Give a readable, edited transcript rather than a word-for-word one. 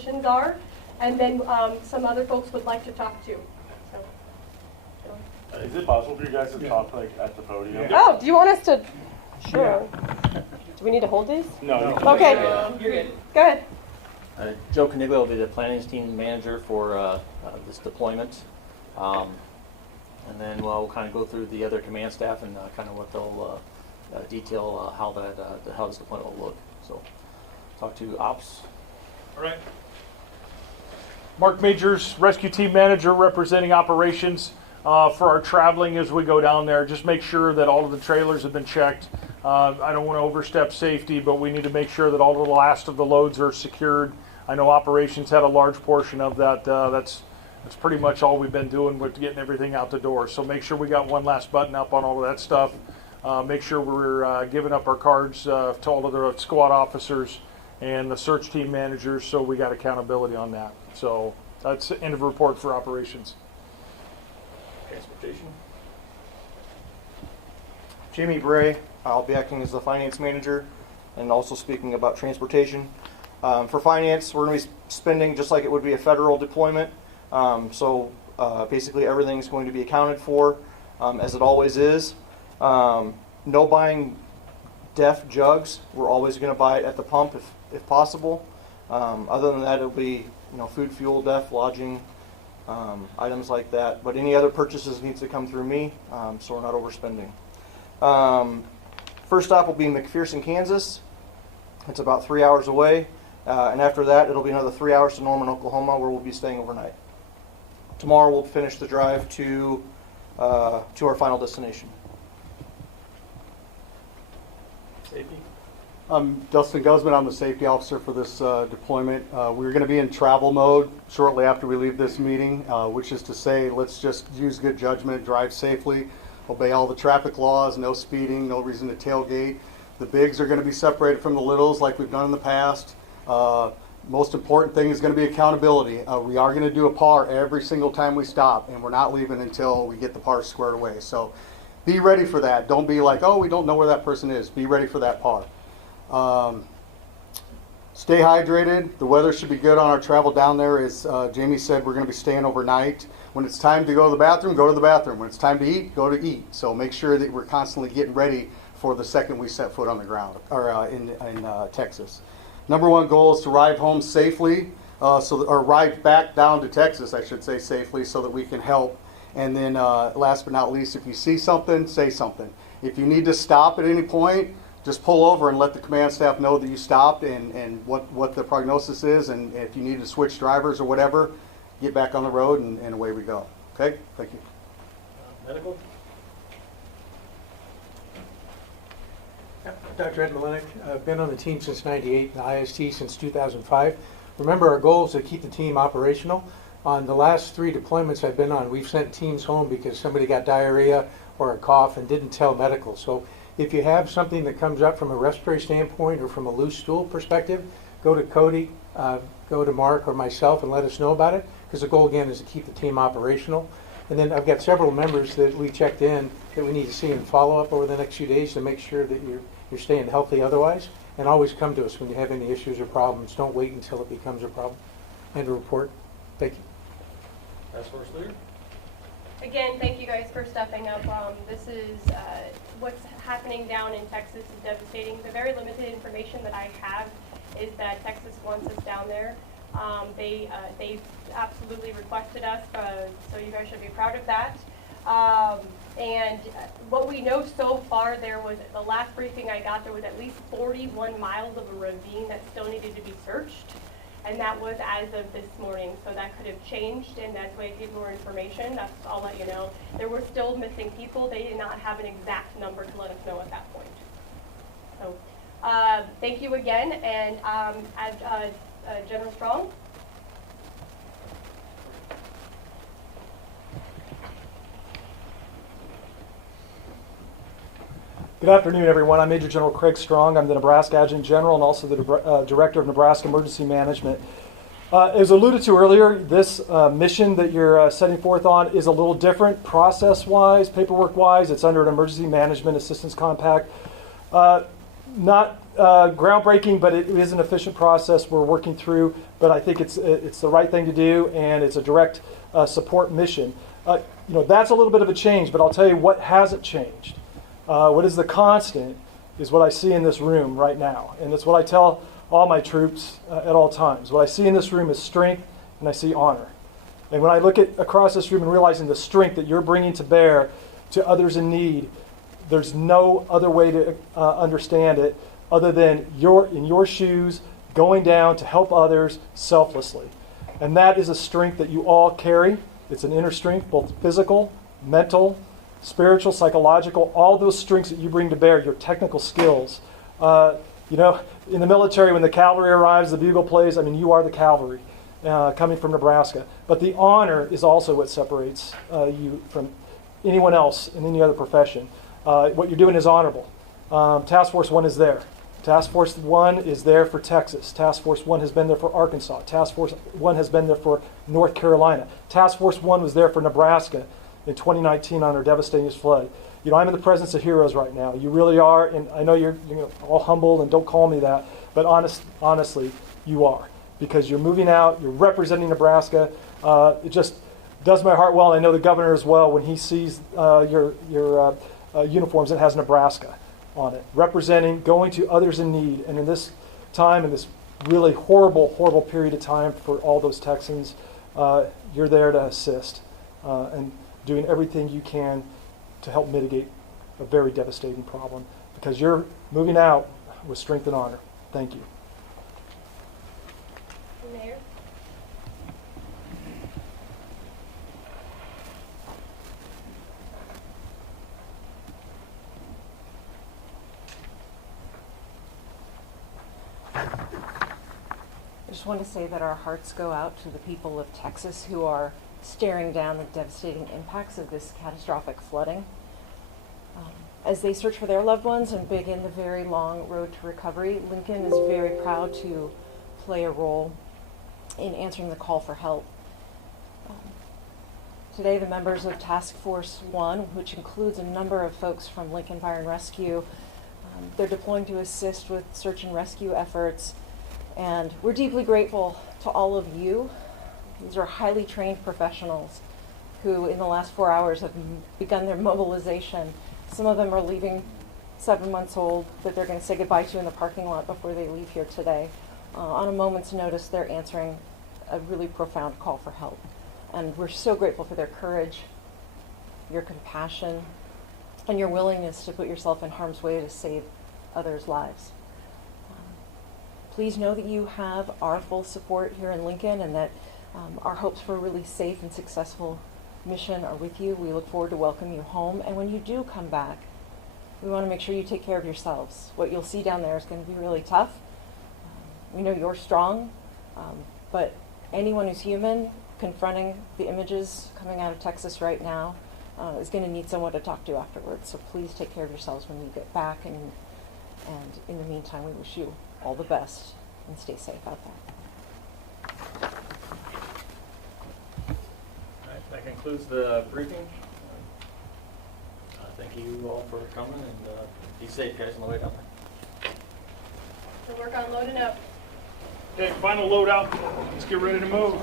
positions are, and then some other folks would like to talk too. So. Is it possible for you guys to talk like at the podium? Yeah. Oh, do you want us to? Sure. Yeah. Do we need to hold these? No. Okay. You're good. Go ahead. Joe Caniglia will be the planning team manager for this deployment. And then we'll kind of go through the other command staff and kind of what they'll detail how this deployment will look. So talk to Ops. All right. Mark Majors, Rescue Team Manager representing operations for our traveling as we go down there. Just make sure that all of the trailers have been checked. I don't want to overstep safety, but we need to make sure that all the last of the loads are secured. I know operations had a large portion of that. That's pretty much all we've been doing with getting everything out the door. So make sure we got one last button up on all of that stuff. Make sure we're giving up our cards to all of the squad officers and the search team managers, so we got accountability on that. So that's the end of report for operations. Transportation. Jamie Bray, I'll be acting as the finance manager and also speaking about transportation. For finance, we're going to be spending just like it would be a federal deployment. So basically everything's going to be accounted for as it always is. No buying DEF jugs. We're always going to buy it at the pump if possible. Other than that, it'll be food, fuel, DEF, lodging, items like that. But any other purchases needs to come through me, so we're not overspending. First stop will be McPherson, Kansas. It's about 3 hours away. And after that, it'll be another 3 hours to Norman, Oklahoma, where we'll be staying overnight. Tomorrow, we'll finish the drive to our final destination. Safety. I'm Dustin Guzman. I'm the safety officer for this deployment. We're going to be in travel mode shortly after we leave this meeting, which is to say, let's just use good judgment, drive safely, obey all the traffic laws, no speeding, no reason to tailgate. The bigs are going to be separated from the littles like we've done in the past. Most important thing is going to be accountability. We are going to do a PAR every single time we stop, and we're not leaving until we get the PAR squared away. So be ready for that. Don't be like, oh, we don't know where that person is. Be ready for that PAR. Stay hydrated. The weather should be good on our travel down there. As Jamie said, we're going to be staying overnight. When it's time to go to the bathroom, go to the bathroom. When it's time to eat, go to eat. So make sure that we're constantly getting ready for the second we set foot on the ground or in Texas. Number one goal is to ride home safely, or ride back down to Texas, I should say, safely, so that we can help. And then last but not least, if you see something, say something. If you need to stop at any point, just pull over and let the command staff know that you stopped and what the prognosis is. And if you need to switch drivers or whatever, get back on the road and away we go. Okay? Thank you. Medical. Dr. Ed Malenik, I've been on the team since '98, the IST since 2005. Remember, our goal is to keep the team operational. On the last 3 deployments I've been on, we've sent teams home because somebody got diarrhea or a cough and didn't tell medical. So if you have something that comes up from a respiratory standpoint or from a loose stool perspective, go to Cody, go to Mark or myself and let us know about it, because the goal again is to keep the team operational. And then I've got several members that we checked in that we need to see in follow-up over the next few days to make sure that you're staying healthy otherwise. And always come to us when you have any issues or problems. Don't wait until it becomes a problem. And a report. Thank you. Task Force Leader. Again, thank you guys for stepping up. This is what's happening down in Texas is devastating. The very limited information that I have is that Texas wants us down there. They absolutely requested us, so you guys should be proud of that. And what we know so far, the last briefing I got, there was at least 41 miles of a ravine that still needed to be searched. And that was as of this morning, so that could have changed, and that's why I give more information. I'll let you know. There were still missing people. They did not have an exact number to let us know at that point. So thank you again, and General Strong. Good afternoon, everyone. I'm Major General Craig Strong. I'm the Nebraska Adjutant General and also the Director of Nebraska Emergency Management. As alluded to earlier, this mission that you're setting forth on is a little different process-wise, paperwork-wise. It's under an Emergency Management Assistance Compact. Not groundbreaking, but it is an efficient process we're working through. But I think it's the right thing to do, and it's a direct support mission. That's a little bit of a change, but I'll tell you what hasn't changed. What is the constant is what I see in this room right now, and it's what I tell all my troops at all times. What I see in this room is strength, and I see honor. And when I look across this room and realizing the strength that you're bringing to bear to others in need, there's no other way to understand it other than you're in your shoes, going down to help others selflessly. And that is a strength that you all carry. It's an inner strength, both physical, mental, spiritual, psychological, all those strengths that you bring to bear, your technical skills. In the military, when the cavalry arrives, the bugle plays, you are the cavalry coming from Nebraska. But the honor is also what separates you from anyone else in any other profession. What you're doing is honorable. Task Force One is there. Task Force One is there for Texas. Task Force One has been there for Arkansas. Task Force One has been there for North Carolina. Task Force One was there for Nebraska in 2019 on our devastating flood. I'm in the presence of heroes right now. You really are, and I know you're all humble, and don't call me that, but honestly, you are. Because you're moving out, you're representing Nebraska. It just does my heart well, and I know the governor as well, when he sees your uniforms that has Nebraska on it, representing, going to others in need. And in this time, in this really horrible, horrible period of time for all those Texans, you're there to assist and doing everything you can to help mitigate a very devastating problem, because you're moving out with strength and honor. Thank you. Mayor? I just want to say that our hearts go out to the people of Texas who are staring down the devastating impacts of this catastrophic flooding. As they search for their loved ones and begin the very long road to recovery, Lincoln is very proud to play a role in answering the call for help. Today, the members of Task Force One, which includes a number of folks from Lincoln Fire and Rescue, they're deploying to assist with search and rescue efforts. And we're deeply grateful to all of you. These are highly trained professionals who in the last 4 hours have begun their mobilization. Some of them are leaving 7 months old that they're going to say goodbye to in the parking lot before they leave here today. On a moment's notice, they're answering a really profound call for help. And we're so grateful for their courage, your compassion, and your willingness to put yourself in harm's way to save others' lives. Please know that you have our full support here in Lincoln, and that our hopes for a really safe and successful mission are with you. We look forward to welcoming you home. And when you do come back, we want to make sure you take care of yourselves. What you'll see down there is going to be really tough. We know you're strong, but anyone who's human confronting the images coming out of Texas right now is going to need someone to talk to afterwards. So please take care of yourselves when you get back. And in the meantime, we wish you all the best and stay safe out there. All right, that concludes the briefing. Thank you all for coming, and be safe, guys, on the way down there. So work on loading up. Okay, final load out. Let's get ready to move.